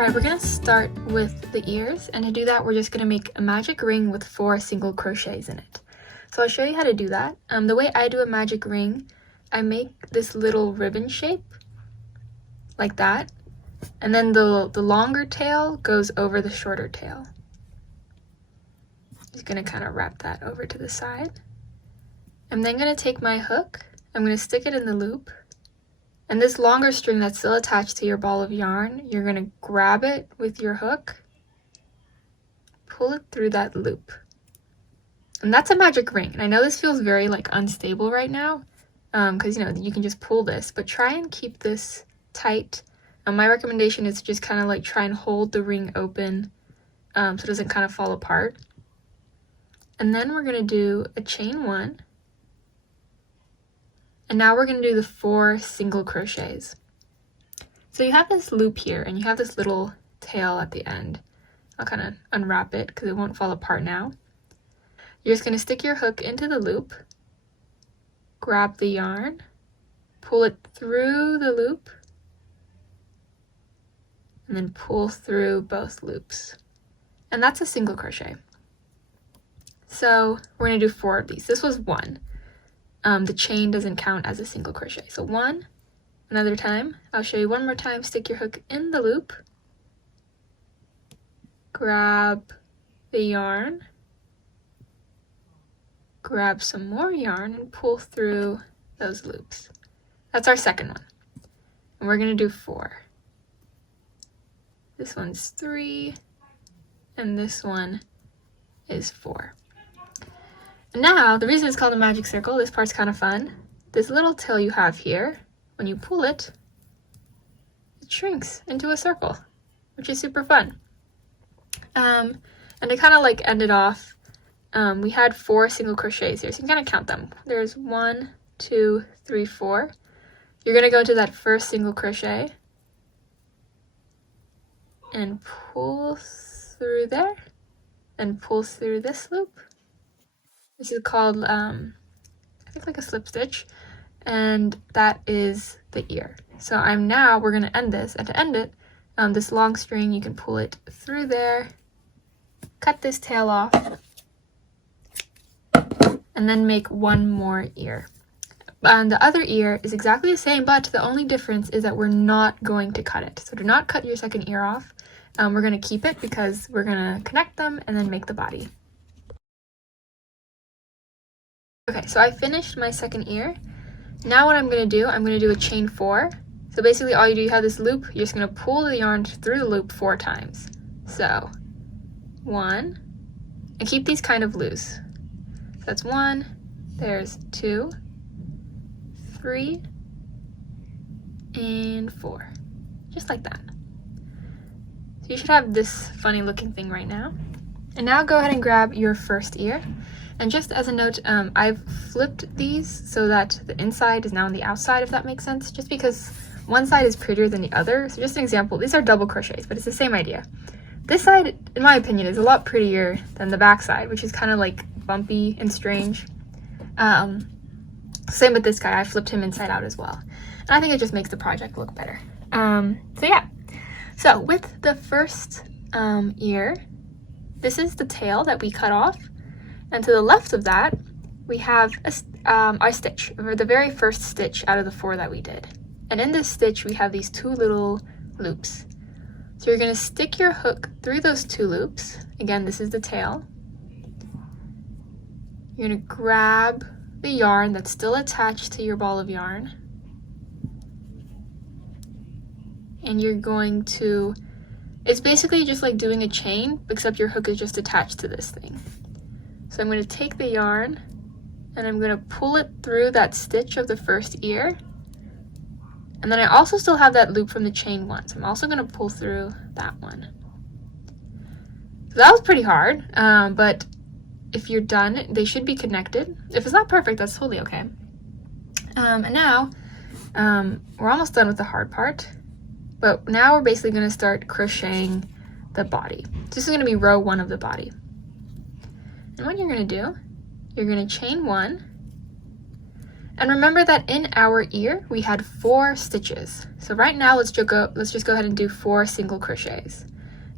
Alright, we're going to start with the ears, and to do that we're just going to make a magic ring with 4 single crochets in it. So I'll show you how to do that. The way I do a magic ring, I make this little ribbon shape like that, and then the longer tail goes over the shorter tail. Just going to kind of wrap that over to the side. I'm then going to take my hook, I'm going to stick it in the loop, and this longer string that's still attached to your ball of yarn, you're going to grab it with your hook, pull it through that loop. And that's a magic ring. And I know this feels very like unstable right now, because you know, you can just pull this, but try and keep this tight. My recommendation is to just kind of like try and hold the ring open so it doesn't kind of fall apart. And then we're going to do a chain 1. And now we're going to do the 4 single crochets. So you have this loop here and you have this little tail at the end. I'll kind of unwrap it because it won't fall apart now. You're just going to stick your hook into the loop, grab the yarn, pull it through the loop, and then pull through both loops. And that's a single crochet. So we're going to do 4 of these. This was 1. The chain doesn't count as a single crochet. So 1, another time. I'll show you one more time. Stick your hook in the loop, grab the yarn, grab some more yarn, and pull through those loops. That's our second one. And we're going to do 4. This one's 3, and this one is 4. And now, the reason it's called a magic circle, this part's kind of fun. This little tail you have here, when you pull it, it shrinks into a circle, which is super fun. And to kind of like end it off, we had 4 single crochets here, so you can kind of count them. There's 1, 2, 3, 4. You're going to go to that first single crochet and pull through there, and pull through this loop. This is called, I think like a slip stitch, and that is the ear. So we're going to end this, and to end it, this long string, you can pull it through there, cut this tail off, and then make one more ear. And the other ear is exactly the same, but the only difference is that we're not going to cut it. So do not cut your second ear off. We're going to keep it because we're going to connect them and then make the body. Okay, so I finished my second ear. Now what I'm going to do a chain 4. So basically all you do, you have this loop, you're just going to pull the yarn through the loop 4 times. So 1, and keep these kind of loose. So that's 1, there's 2, 3, and 4. Just like that. So you should have this funny looking thing right now. And now go ahead and grab your first ear. And just as a note, I've flipped these so that the inside is now on the outside, if that makes sense, just because one side is prettier than the other. So just an example, these are double crochets, but it's the same idea. This side, in my opinion, is a lot prettier than the back side, which is kind of like bumpy and strange. Same with this guy, I flipped him inside out as well. And I think it just makes the project look better. So yeah, so with the first ear, this is the tail that we cut off. And to the left of that, we have our stitch, or the very first stitch out of the 4 that we did. And in this stitch, we have these 2 little loops. So you're going to stick your hook through those 2 loops. Again, this is the tail. You're going to grab the yarn that's still attached to your ball of yarn. And you're going to, it's basically just like doing a chain, except your hook is just attached to this thing. So I'm going to take the yarn and I'm going to pull it through that stitch of the first ear. And then I also still have that loop from the chain 1. So I'm also going to pull through that one. So that was pretty hard, but if you're done, they should be connected. If it's not perfect, that's totally okay. And now we're almost done with the hard part, but now we're basically going to start crocheting the body. This is going to be row 1 of the body. And what you're going to do, you're going to chain 1, And remember that in our ear, we had 4 stitches. So right now, let's just go ahead and do 4 single crochets.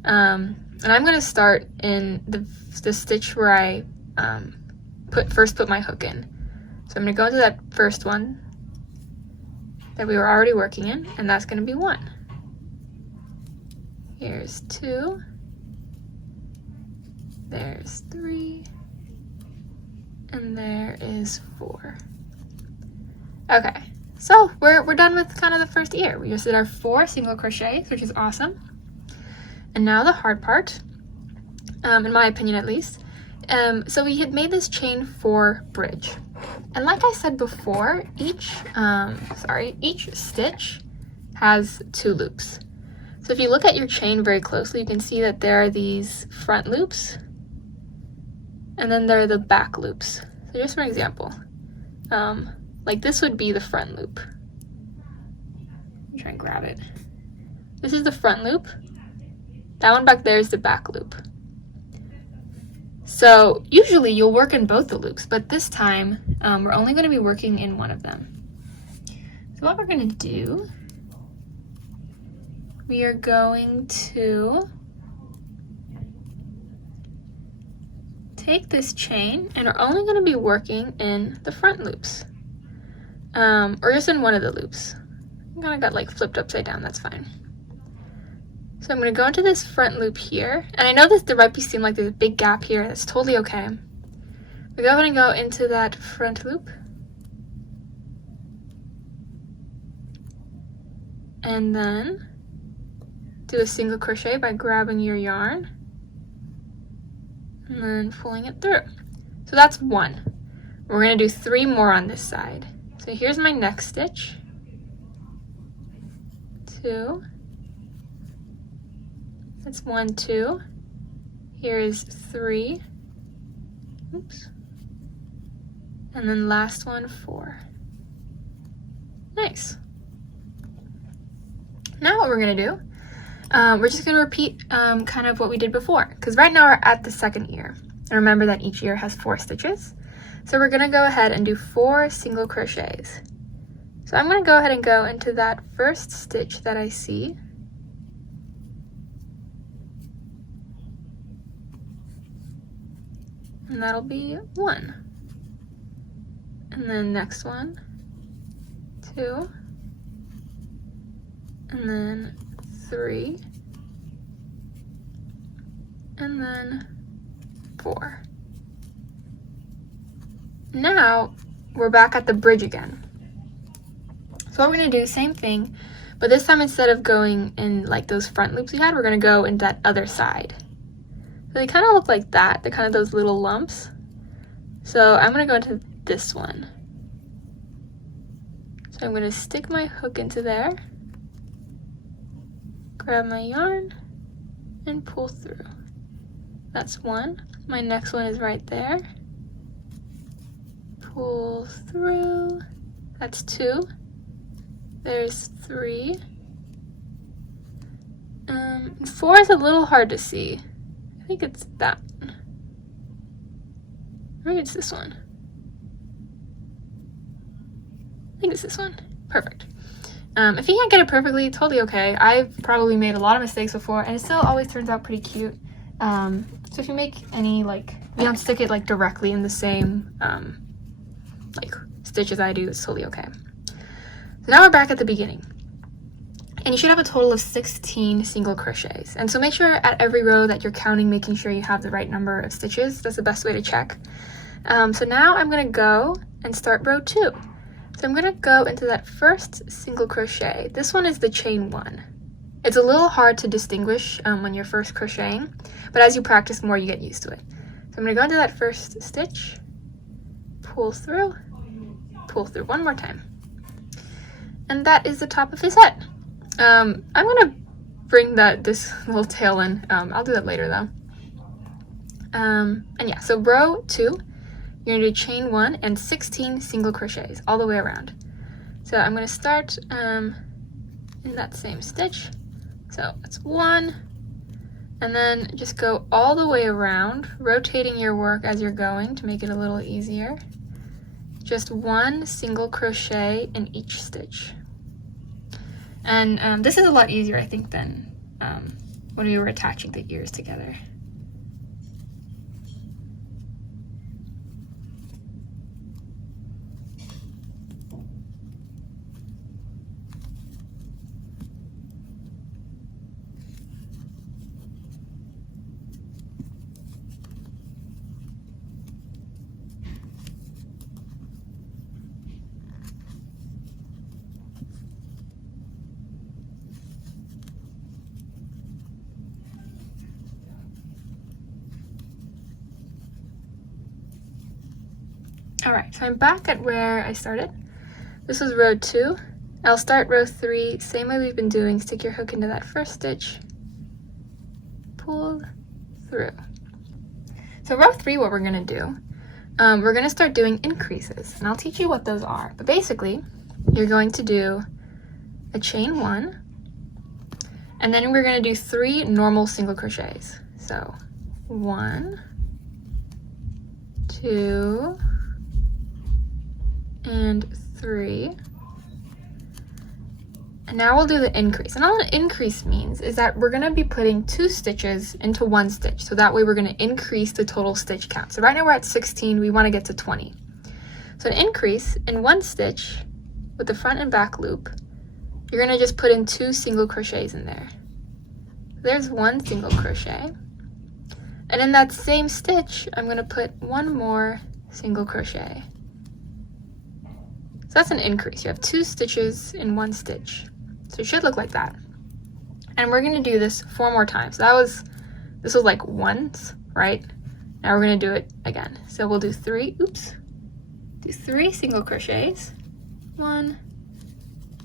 And I'm going to start in the stitch where I first put my hook in. So I'm going to go into that first one that we were already working in, and that's going to be 1. Here's 2. There's 3. And there is 4. Okay, so we're done with kind of the first ear. We just did our 4 single crochets, which is awesome. And now the hard part, in my opinion at least. So we had made this chain for bridge. And like I said before, each stitch has 2 loops. So if you look at your chain very closely, you can see that there are these front loops, and then there are the back loops. So just for example, like this would be the front loop. Let me try and grab it. This is the front loop. That one back there is the back loop. So usually you'll work in both the loops, but this time we're only going to be working in one of them. So what we're going to do, we are going to take this chain, and we're only going to be working in the front loops, or just in one of the loops. I kind of got like flipped upside down, that's fine. So I'm going to go into this front loop here, and I know that there might seem like there's a big gap here. That's totally okay. We go ahead and go into that front loop, and then do a single crochet by grabbing your yarn and then pulling it through. So that's 1. We're going to do 3 more on this side. So here's my next stitch. 2. That's 1, 2. Here is 3. Oops. And then last one, 4. Nice. Now what we're going to do, we're just going to repeat kind of what we did before, because right now we're at the second ear. And remember that each ear has 4 stitches. So we're going to go ahead and do 4 single crochets. So I'm going to go ahead and go into that first stitch that I see. And that'll be 1. And then next one, 2. And then 3. And then 4. Now we're back at the bridge again. So what we're going to do, same thing, but this time instead of going in like those front loops we had, we're going to go into that other side. So they kind of look like that. They're kind of those little lumps. So I'm going to go into this one. So I'm going to stick my hook into there, grab my yarn, and pull through. That's 1. My next one is right there. Pull through. That's 2. There's 3. 4 is a little hard to see. I think it's that one. Maybe it's this one. I think it's this one. Perfect. If you can't get it perfectly, totally okay. I've probably made a lot of mistakes before, and it still always turns out pretty cute. So if you make any, like, you don't stick it like directly in the same like stitches I do, it's totally okay. So now we're back at the beginning. And you should have a total of 16 single crochets. And so make sure at every row that you're counting, making sure you have the right number of stitches. That's the best way to check. So now I'm going to go and start row 2. So I'm going to go into that first single crochet. This one is the chain 1. It's a little hard to distinguish when you're first crocheting, but as you practice more, you get used to it. So I'm going to go into that first stitch, pull through one more time. And that is the top of his head. I'm going to bring this little tail in. I'll do that later though. And yeah, so row 2, you're going to do chain 1 and 16 single crochets all the way around. So I'm going to start in that same stitch. So that's 1, and then just go all the way around, rotating your work as you're going to make it a little easier. just one single crochet in each stitch. And this is a lot easier, I think, than when we were attaching the ears together. Alright, so I'm back at where I started. This was row 2. I'll start row 3, same way we've been doing. Stick your hook into that first stitch, pull through. So row 3, what we're going to do, we're going to start doing increases, and I'll teach you what those are. But basically, you're going to do a chain 1, and then we're going to do 3 normal single crochets. So 1, 2, and 3. And now we'll do the increase. And all an increase means is that we're going to be putting 2 stitches into 1 stitch. So that way we're going to increase the total stitch count. So right now we're at 16, we want to get to 20. So an increase in 1 stitch with the front and back loop, you're going to just put in 2 single crochets in there. There's 1 single crochet. And in that same stitch, I'm going to put 1 more single crochet. So that's an increase. You have 2 stitches in 1 stitch. So it should look like that. And we're going to do this 4 more times. This was like once, right? Now we're going to do it again. So we'll do 3 single crochets. 1,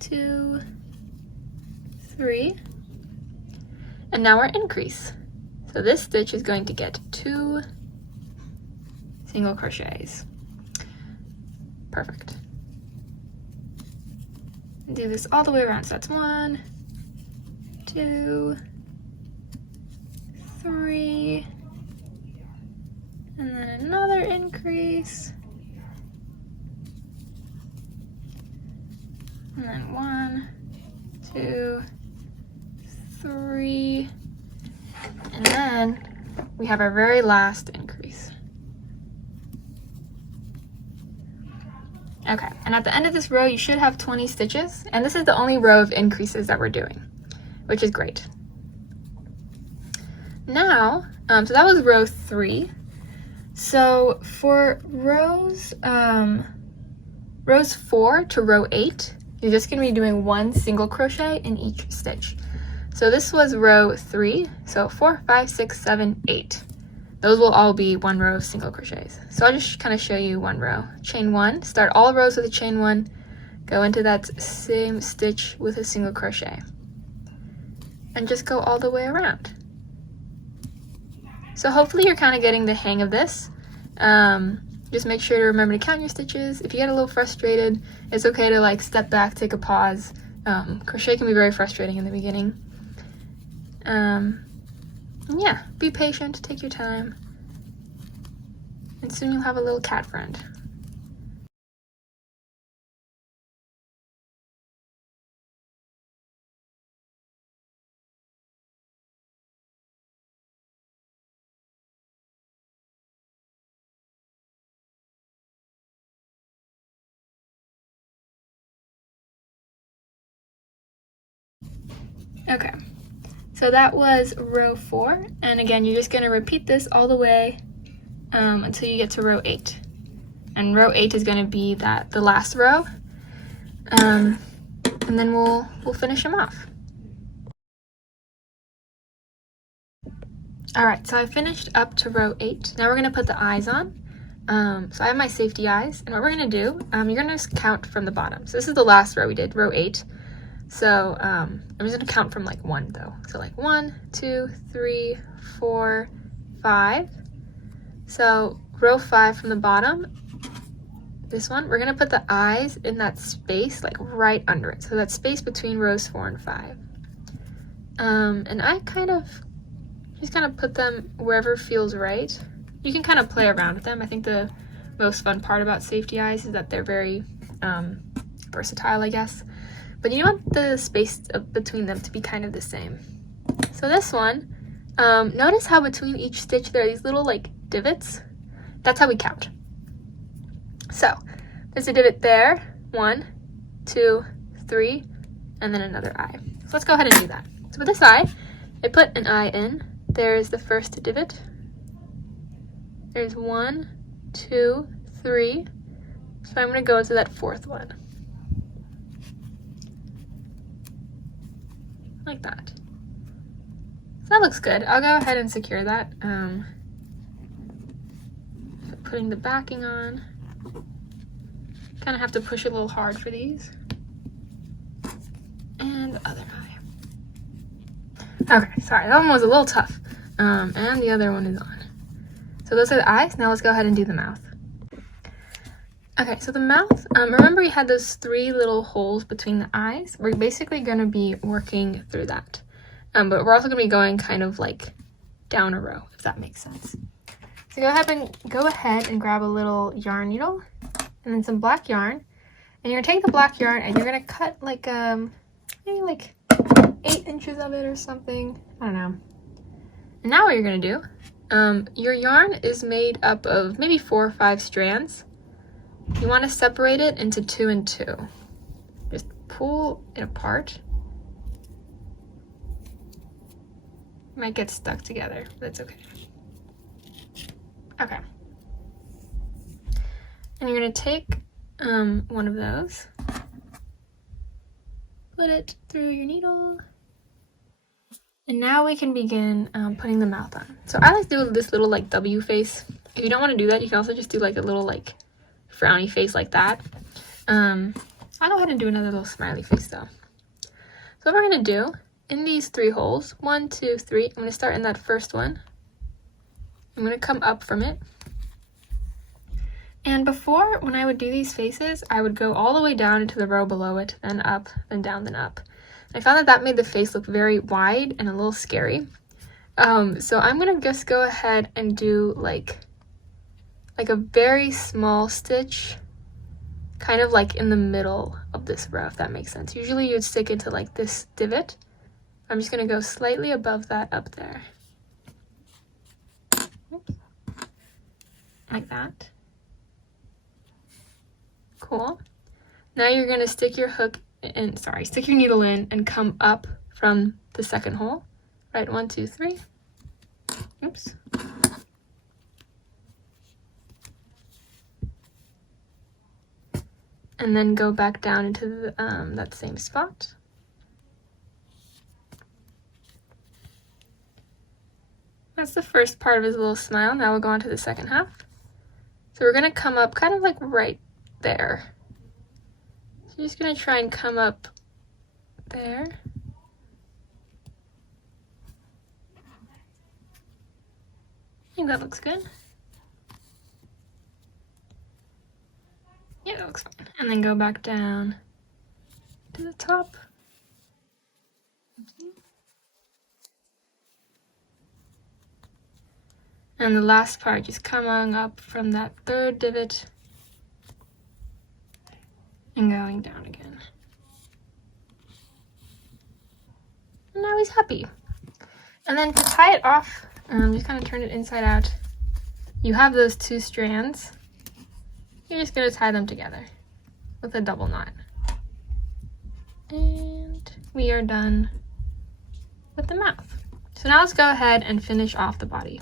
2, 3. And now our increase. So this stitch is going to get 2 single crochets. Perfect. Do this all the way around. So that's 1, 2, 3, and then another increase, and then 1, 2, 3, and then we have our very last increase. Okay, and at the end of this row, you should have 20 stitches, and this is the only row of increases that we're doing, which is great. Now, so that was row 3. So for rows 4 to row 8, you're just going to be doing 1 single crochet in each stitch. So this was row 3, so 4, 5, 6, 7, 8. Those will all be 1 row of single crochets. So I'll just kind of show you 1 row. Chain 1, start all rows with a chain 1, go into that same stitch with a single crochet, and just go all the way around. So hopefully you're kind of getting the hang of this. Just make sure to remember to count your stitches. If you get a little frustrated, it's okay to like step back, take a pause. Crochet can be very frustrating in the beginning. Yeah, be patient, take your time, and soon you'll have a little cat friend. Okay. So that was row 4, and again, you're just going to repeat this all the way until you get to row 8. And row 8 is going to be the last row, and then we'll finish them off. All right, so I finished up to row 8. Now we're going to put the eyes on. So I have my safety eyes, and what we're going to do, you're going to just count from the bottom. So this is the last row we did, row 8. So I'm just going to count from like 1 though. So like 1, 2, 3, 4, 5. So row 5 from the bottom, this one, we're going to put the eyes in that space like right under it. So that space between rows 4 and 5. And I just kind of put them wherever feels right. You can kind of play around with them. I think the most fun part about safety eyes is that they're very versatile, I guess. But you want the space between them to be kind of the same. So this one, notice how between each stitch there are these little like divots. That's how we count. So there's a divot there, 1, 2, 3, and then another eye. So let's go ahead and do that. So with this eye, I put an eye in. There's the first divot. There's 1, 2, 3. So I'm going to go into that fourth one. Like that. So that looks good. I'll go ahead and secure that. Putting the backing on. Kind of have to push a little hard for these. And the other eye. Okay, sorry, that one was a little tough. And the other one is on. So those are the eyes. Now let's go ahead and do the mouth. Okay, so the mouth, remember we had those 3 little holes between the eyes? We're basically going to be working through that. But we're also going to be going kind of like down a row, if that makes sense. So go ahead and grab a little yarn needle and then some black yarn. And you're going to take the black yarn and you're going to cut like, maybe like 8 inches of it or something. I don't know. And now what you're going to do, your yarn is made up of maybe 4 or 5 strands. You want to separate it into 2 and 2. Just pull it apart. It might get stuck together, but that's okay. Okay. And you're going to take one of those, put it through your needle, and now we can begin putting the mouth on. So I like to do this little like W face. If you don't want to do that, you can also just do like a little like frowny face like that. I'll go ahead and do another little smiley face though. So what we're going to do, in these 3 holes, 1, 2, 3, I'm going to start in that first one. I'm going to come up from it. And before, when I would do these faces, I would go all the way down into the row below it, then up, then down, then up. I found that that made the face look very wide and a little scary. So I'm going to just go ahead and do like a very small stitch, kind of like in the middle of this row, if that makes sense. Usually you'd stick it to like this divot. I'm just going to go slightly above that up there. Oops. Like that. Cool. Now you're going to stick your stick your needle in and come up from the second hole. Right, 1, 2, 3. Oops. And then go back down into the, that same spot. That's the first part of his little smile. Now we'll go on to the second half. So we're going to come up kind of like right there. So you're just going to try and come up there. I think that looks good. Yeah, that looks fine. And then go back down to the top. And the last part, just coming up from that third divot and going down again. And now he's happy. And then to tie it off, just kind of turn it inside out. You have those 2 strands. You're just going to tie them together with a double knot. And we are done with the mouth. So now let's go ahead and finish off the body.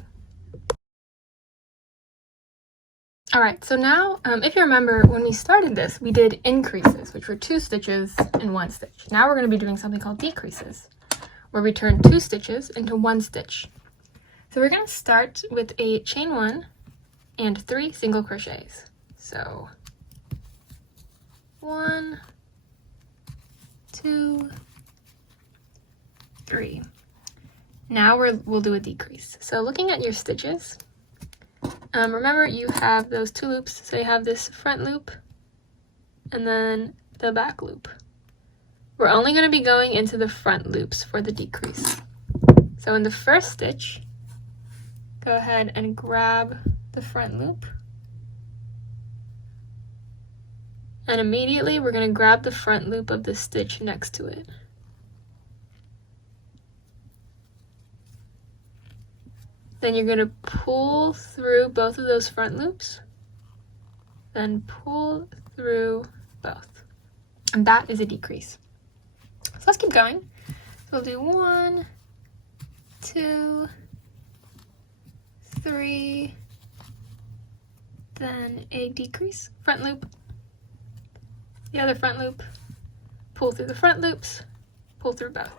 Alright, so now, if you remember, when we started this, we did increases, which were 2 stitches and 1 stitch. Now we're going to be doing something called decreases, where we turn 2 stitches into 1 stitch. So we're going to start with a chain 1 and 3 single crochets. So 1, 2, 3. Now we'll do a decrease. So looking at your stitches, remember you have those 2 loops. So you have this front loop and then the back loop. We're only going to be going into the front loops for the decrease. So in the first stitch, go ahead and grab the front loop And immediately we're going to grab the front loop of the stitch next to it. Then you're going to pull through both of those front loops, then pull through both. And that is a decrease. So let's keep going. So we'll do 1, 2, 3, then a decrease, front loop, the other front loop, pull through the front loops, pull through both.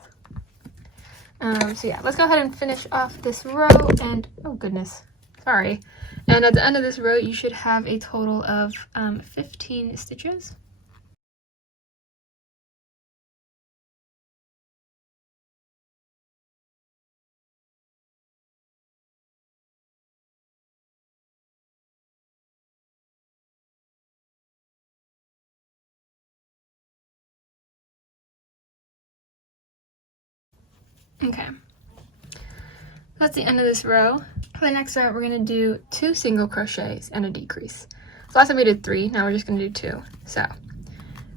So yeah, let's go ahead and finish off this row, and oh goodness, sorry. And at the end of this row, you should have a total of 15 stitches. Okay, that's the end of this row. For the next row, we're going to do 2 single crochets and a decrease. So last time we did 3, now we're just going to do 2. So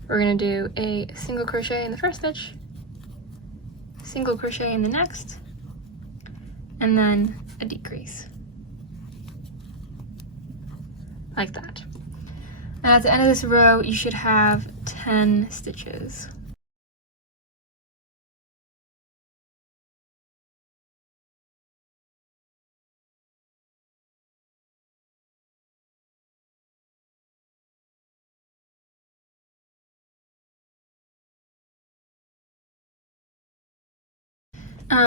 we're going to do a single crochet in the first stitch, single crochet in the next, and then a decrease. Like that. And at the end of this row, you should have 10 stitches.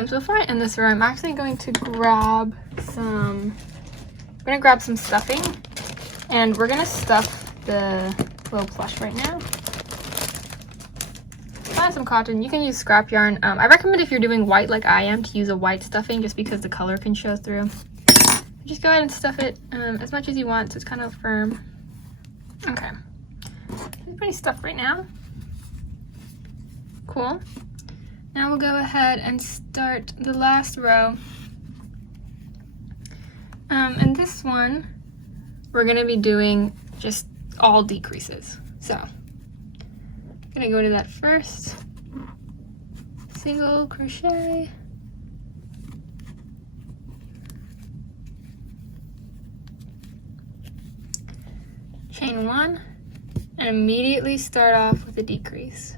So before I end this row, I'm actually going to grab some stuffing, and we're gonna stuff the little plush right now. Find some cotton. You can use scrap yarn. I recommend, if you're doing white like I am, to use a white stuffing just because the color can show through. Just go ahead and stuff it as much as you want so it's kind of firm. Okay, it's pretty stuffed right now. Cool. Now we'll go ahead and start the last row. And this one, we're gonna be doing just all decreases. So, I'm gonna go to that first single crochet. Chain 1, and immediately start off with a decrease.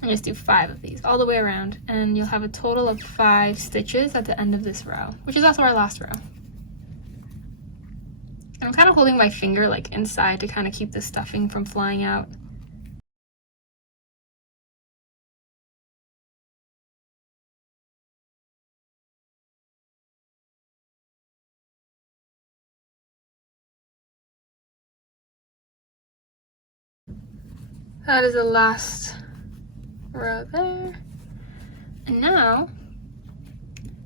And just do 5 of these all the way around, and you'll have a total of 5 stitches at the end of this row, which is also our last row. And I'm kind of holding my finger like inside to kind of keep the stuffing from flying out. That is the last row there. And now,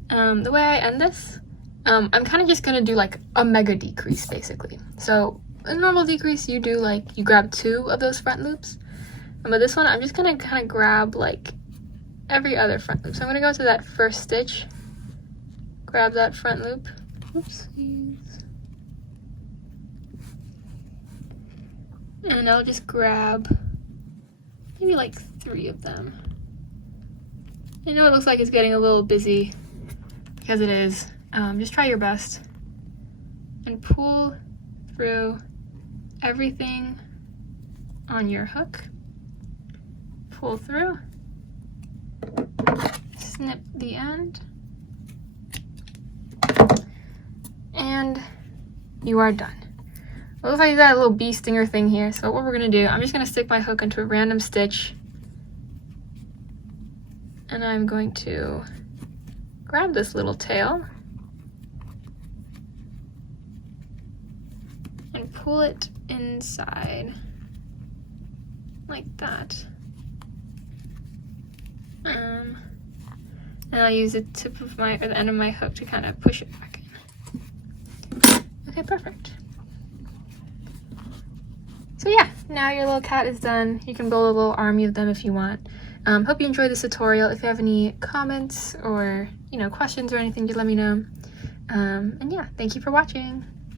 the way I end this, I'm kind of just gonna do like a mega decrease basically. So a normal decrease, you do like, you grab 2 of those front loops, but this one I'm just gonna kind of grab like every other front loop. So I'm gonna go to that first stitch, grab that front loop, oopsies, and I'll just grab maybe like 3 of them. I know it looks like it's getting a little busy, because it is. Just try your best and pull through everything on your hook. Pull through, snip the end, and you are done. It looks like you got a little bee stinger thing here, so what we're gonna do, I'm just gonna stick my hook into a random stitch, and I'm going to grab this little tail and pull it inside like that. And I'll use the tip of my, or the end of my hook to kind of push it back in. Okay, perfect. So yeah, now your little cat is done. You can build a little army of them if you want. Hope you enjoyed this tutorial. If you have any comments or questions or anything, just let me know. And yeah, thank you for watching.